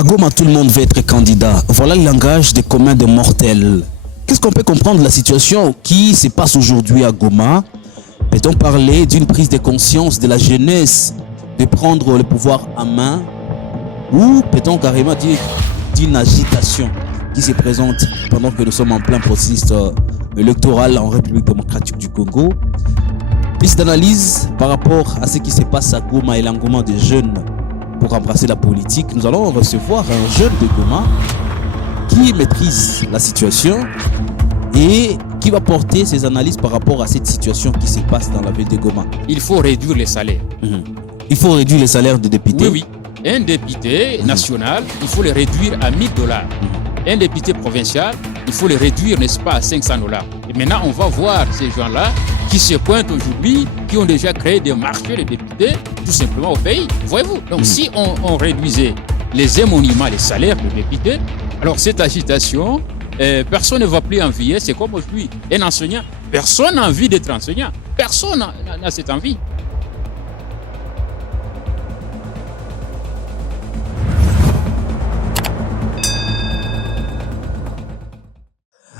À Goma, tout le monde veut être candidat. Voilà le langage des communs des mortels. Qu'est-ce qu'on peut comprendre de la situation qui se passe aujourd'hui à Goma? Peut-on parler d'une prise de conscience de la jeunesse de prendre le pouvoir en main? Ou peut-on carrément dire d'une agitation qui se présente pendant que nous sommes en plein processus électoral en République démocratique du Congo? Piste d'analyse par rapport à ce qui se passe à Goma et l'engouement des jeunes pour embrasser la politique. Nous allons recevoir un jeune de Goma qui maîtrise la situation et qui va porter ses analyses par rapport à cette situation qui se passe dans la ville de Goma. Il faut réduire les salaires. Il faut réduire les salaires des députés. Oui. Un député national, il faut le réduire à $1000. Un député provincial, il faut le réduire, n'est-ce pas, à $500. Et maintenant, on va voir ces gens-là qui se pointent aujourd'hui, qui ont déjà créé des marchés de députés, tout simplement au pays. Voyez-vous? Donc, si on réduisait les émoluments, les salaires de députés, alors cette agitation, personne ne va plus envier. C'est comme aujourd'hui, un enseignant. Personne n'a envie d'être enseignant. Personne n'a cette envie.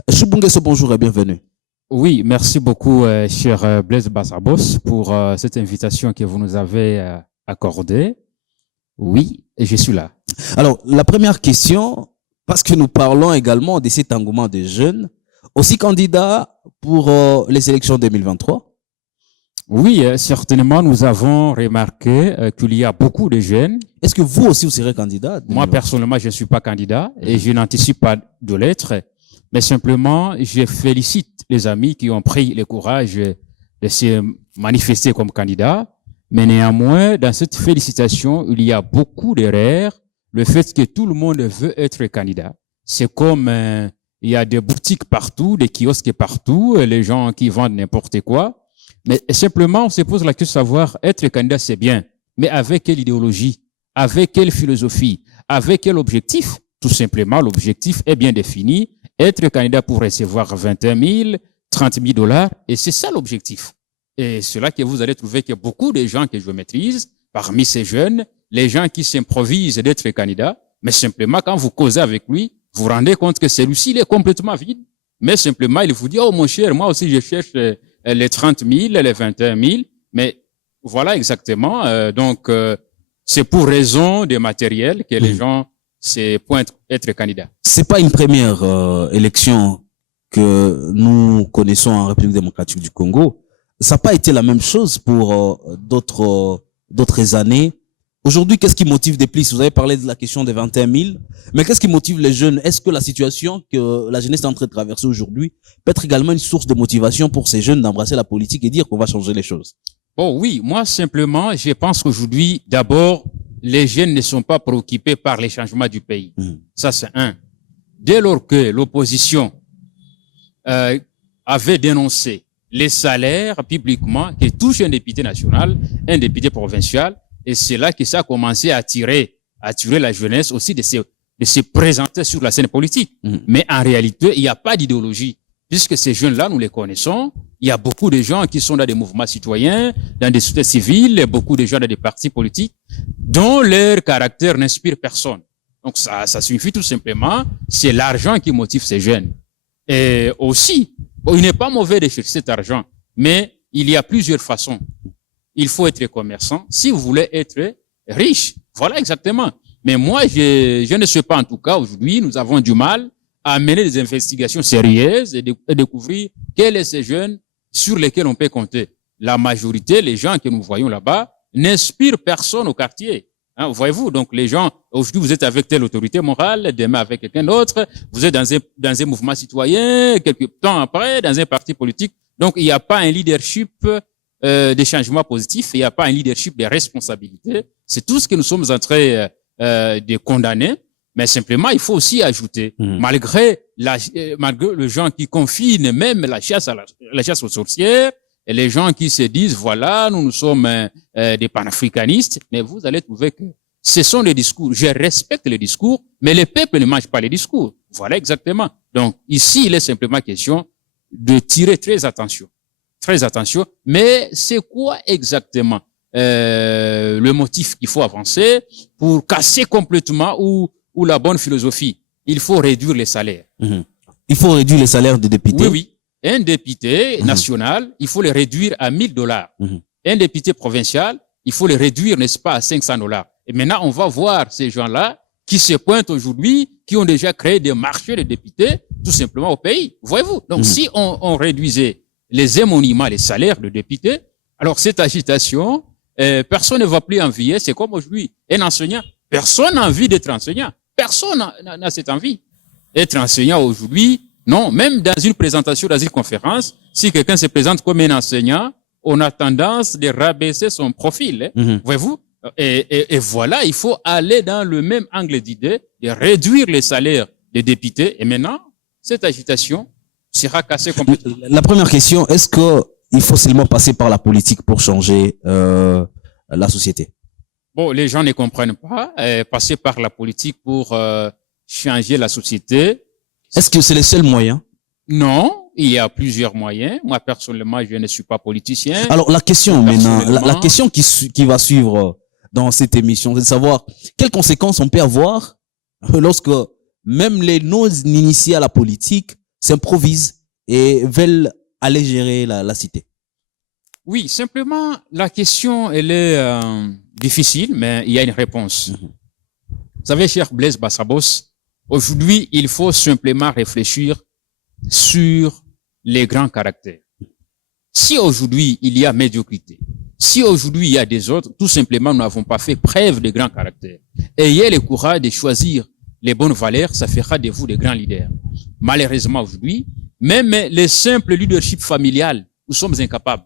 Choubungeso, bonjour et bienvenue. Oui, merci beaucoup, cher Blaise Bassabos, pour cette invitation que vous nous avez accordée. Oui, et je suis là. Alors, la première question, parce que nous parlons également de cet engouement des jeunes, aussi candidats pour les élections 2023. Oui, certainement, nous avons remarqué qu'il y a beaucoup de jeunes. Est-ce que vous aussi, vous serez candidat? Moi, personnellement, je ne suis pas candidat et je n'anticipe pas de l'être. Mais simplement, je félicite les amis qui ont pris le courage de se manifester comme candidats. Mais néanmoins, dans cette félicitation, il y a beaucoup d'erreurs. Le fait que tout le monde veut être candidat. C'est comme, il y a des boutiques partout, des kiosques partout, les gens qui vendent n'importe quoi. Mais simplement, on se pose la question de savoir, être candidat, c'est bien. Mais avec quelle idéologie? Avec quelle philosophie? Avec quel objectif? Tout simplement, l'objectif est bien défini. Être candidat pour recevoir 21 000, 30 000 $, et c'est ça l'objectif. Et c'est là que vous allez trouver qu'il y a beaucoup de gens que je maîtrise, parmi ces jeunes, les gens qui s'improvisent d'être candidats, mais simplement quand vous causez avec lui, vous vous rendez compte que celui-ci, il est complètement vide. Mais simplement, il vous dit, oh mon cher, moi aussi je cherche les 30 000, les 21 000, mais voilà exactement. Donc, c'est pour raison de matériel que les gens se pointent être candidats. C'est pas une première élection que nous connaissons en République démocratique du Congo. Ça n'a pas été la même chose pour d'autres années. Aujourd'hui, qu'est-ce qui motive des plus? Vous avez parlé de la question des 21 000, mais qu'est-ce qui motive les jeunes? Est-ce que la situation que la jeunesse est en train de traverser aujourd'hui peut être également une source de motivation pour ces jeunes d'embrasser la politique et dire qu'on va changer les choses? Oh oui, moi simplement, je pense qu'aujourd'hui, d'abord, les jeunes ne sont pas préoccupés par les changements du pays. Ça, c'est un. Dès lors que l'opposition avait dénoncé les salaires publiquement que touche un député national, un député provincial, et c'est là que ça a commencé à attirer la jeunesse aussi de se présenter sur la scène politique. Mais en réalité, il n'y a pas d'idéologie. Puisque ces jeunes-là, nous les connaissons, il y a beaucoup de gens qui sont dans des mouvements citoyens, dans des sociétés civiles, beaucoup de gens dans des partis politiques, dont leur caractère n'inspire personne. Donc ça signifie tout simplement, c'est l'argent qui motive ces jeunes. Et aussi, il n'est pas mauvais de chercher cet argent, mais il y a plusieurs façons. Il faut être commerçant si vous voulez être riche. Voilà exactement. Mais moi, je ne sais pas, en tout cas, aujourd'hui, nous avons du mal à mener des investigations sérieuses et découvrir quels sont ces jeunes sur lesquels on peut compter. La majorité, les gens que nous voyons là-bas, n'inspirent personne au quartier. Hein, voyez-vous, donc les gens, aujourd'hui vous êtes avec telle autorité morale, demain avec quelqu'un d'autre, vous êtes dans un mouvement citoyen, quelques temps après, dans un parti politique. Donc il n'y a pas un leadership des changements positifs, il n'y a pas un leadership des responsabilités. C'est tout ce que nous sommes en train de condamner. Mais simplement, il faut aussi ajouter, malgré les gens qui confinent même la chasse aux sorcières, et les gens qui se disent, voilà, nous sommes des panafricanistes, mais vous allez trouver que ce sont des discours. Je respecte les discours, mais le peuple ne mange pas les discours. Voilà exactement. Donc, ici, il est simplement question de tirer très attention. Très attention. Mais c'est quoi exactement le motif qu'il faut avancer pour casser complètement ou ou la bonne philosophie. Il faut réduire les salaires. Il faut réduire les salaires des députés. Oui, oui. Un député national, il faut le réduire à $1000. Un député provincial, il faut le réduire, n'est-ce pas, à $500. Et maintenant, on va voir ces gens-là qui se pointent aujourd'hui, qui ont déjà créé des marchés de députés, tout simplement au pays. Voyez-vous? Donc, si on réduisait les émoluments, les salaires de députés, alors cette agitation, personne ne va plus envier. C'est comme aujourd'hui, un enseignant. Personne n'a envie d'être enseignant. Personne n'a cette envie. Être enseignant aujourd'hui, non. Même dans une présentation, dans une conférence, si quelqu'un se présente comme un enseignant, on a tendance de rabaisser son profil. Voyez-vous? Et voilà, il faut aller dans le même angle d'idée, de réduire les salaires des députés. Et maintenant, cette agitation sera cassée complètement. La première question, est-ce que il faut seulement passer par la politique pour changer la société? Bon, les gens ne comprennent pas. Passer par la politique pour changer la société. Est-ce que c'est le seul moyen? Non, il y a plusieurs moyens. Moi, personnellement, je ne suis pas politicien. Alors, la question maintenant, la question qui va suivre dans cette émission, c'est de savoir quelles conséquences on peut avoir lorsque même les non-initiés à la politique s'improvisent et veulent aller gérer la cité. Oui, simplement, la question, elle est difficile, mais il y a une réponse. Vous savez, cher Blaise Bassabos, aujourd'hui, il faut simplement réfléchir sur les grands caractères. Si aujourd'hui, il y a médiocrité, si aujourd'hui, il y a des autres, tout simplement, nous n'avons pas fait preuve de grands caractères. Ayez le courage de choisir les bonnes valeurs, ça fera de vous des grands leaders. Malheureusement, aujourd'hui, même les simples leaderships familiales, nous sommes incapables.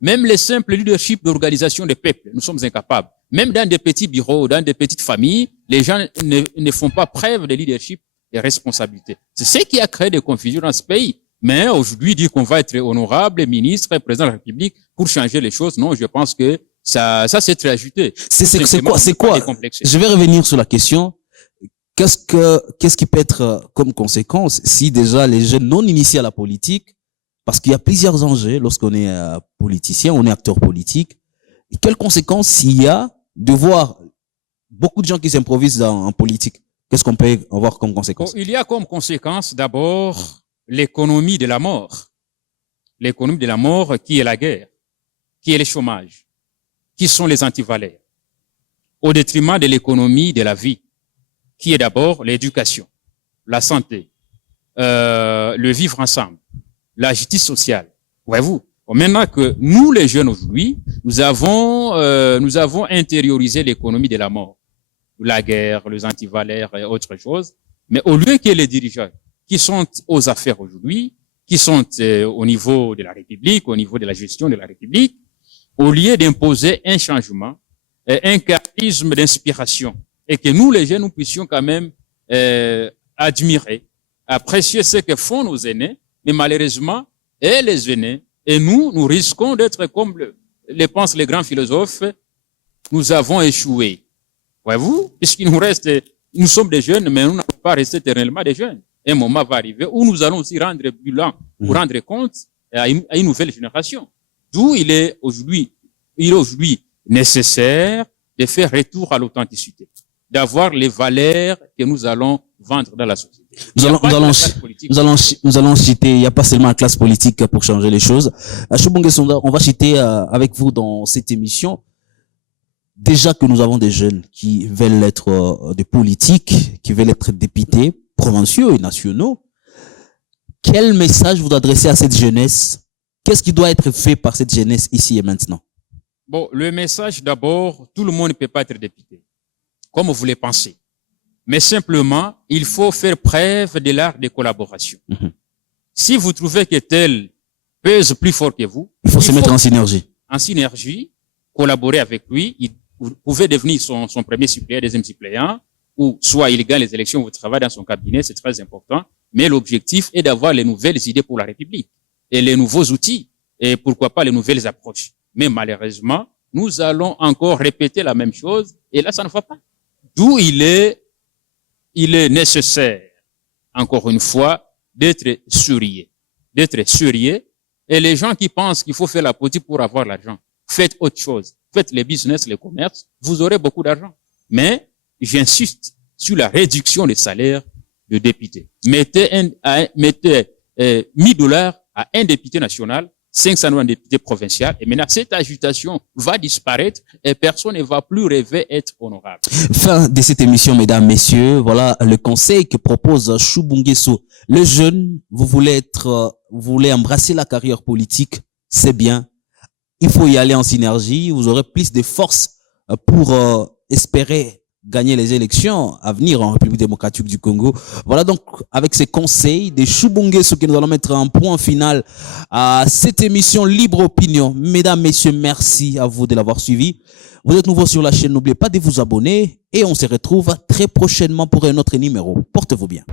Même les simples leaderships d'organisation des peuples, nous sommes incapables. Même dans des petits bureaux, dans des petites familles, les gens ne font pas preuve de leadership et responsabilité. C'est ce qui a créé des confusions dans ce pays. Mais aujourd'hui, dire qu'on va être honorable, ministre, président de la République pour changer les choses, non, je pense que ça c'est très ajouté. C'est quoi? Je vais revenir sur la question. Qu'est-ce qui peut être comme conséquence si déjà les jeunes non initiés à la politique, parce qu'il y a plusieurs enjeux lorsqu'on est politicien, on est acteur politique, et quelles conséquences s'il y a de voir beaucoup de gens qui s'improvisent en politique? Qu'est-ce qu'on peut avoir comme conséquence? Il y a comme conséquence d'abord l'économie de la mort. L'économie de la mort qui est la guerre, qui est le chômage, qui sont les antivaleurs, au détriment de l'économie de la vie, qui est d'abord l'éducation, la santé, le vivre ensemble, la justice sociale. Voyez-vous, maintenant que nous, les jeunes aujourd'hui, nous avons intériorisé l'économie de la mort, la guerre, les antivaleurs et autre chose, mais au lieu que les dirigeants qui sont aux affaires aujourd'hui, qui sont au niveau de la République, au niveau de la gestion de la République, au lieu d'imposer un changement, un charisme d'inspiration, et que nous, les jeunes, nous puissions quand même admirer, apprécier ce que font nos aînés, mais malheureusement, et les aînés, et nous risquons d'être comme le pensent les grands philosophes, nous avons échoué. Voyez-vous, puisqu'il nous reste, nous sommes des jeunes, mais nous n'allons pas rester éternellement des jeunes. Un moment va arriver où nous allons aussi rendre bilan, pour rendre compte à une nouvelle génération. D'où il est aujourd'hui nécessaire de faire retour à l'authenticité, d'avoir les valeurs que nous allons vendre dans la société. Nous allons citer, il n'y a pas seulement la classe politique pour changer les choses. Chubonge Sonda, on va citer avec vous dans cette émission, déjà que nous avons des jeunes qui veulent être des politiques, qui veulent être députés provinciaux et nationaux. Quel message vous adressez à cette jeunesse? Qu'est-ce qui doit être fait par cette jeunesse ici et maintenant? Bon, le message d'abord, tout le monde ne peut pas être député, comme vous le pensez. Mais simplement, il faut faire preuve de l'art de collaboration. Si vous trouvez que tel pèse plus fort que vous, il faut se mettre en synergie. En synergie, collaborer avec lui. Vous pouvez devenir son premier suppléant, deuxième suppléant, ou soit il gagne les élections, vous travaillez dans son cabinet, c'est très important. Mais l'objectif est d'avoir les nouvelles idées pour la République et les nouveaux outils et pourquoi pas les nouvelles approches. Mais malheureusement, nous allons encore répéter la même chose et là, ça ne va pas. D'où il est nécessaire, encore une fois, d'être sérieux. Et les gens qui pensent qu'il faut faire la politique pour avoir l'argent, faites autre chose. Faites les business, les commerces, vous aurez beaucoup d'argent. Mais, j'insiste, sur la réduction des salaires de députés. Mettez $1,000 à un député national, 500 à un député provincial, et maintenant cette agitation va disparaître et personne ne va plus rêver être honorable. Fin de cette émission, mesdames, messieurs. Voilà le conseil que propose Choubo Nguesso. Le jeune, vous voulez embrasser la carrière politique, c'est bien. Il faut y aller en synergie. Vous aurez plus de force pour espérer gagner les élections à venir en République démocratique du Congo. Voilà donc avec ces conseils de Choubo Nguesso que nous allons mettre un point final à cette émission Libre Opinion. Mesdames, messieurs, merci à vous de l'avoir suivi. Vous êtes nouveau sur la chaîne, n'oubliez pas de vous abonner et on se retrouve très prochainement pour un autre numéro. Portez-vous bien.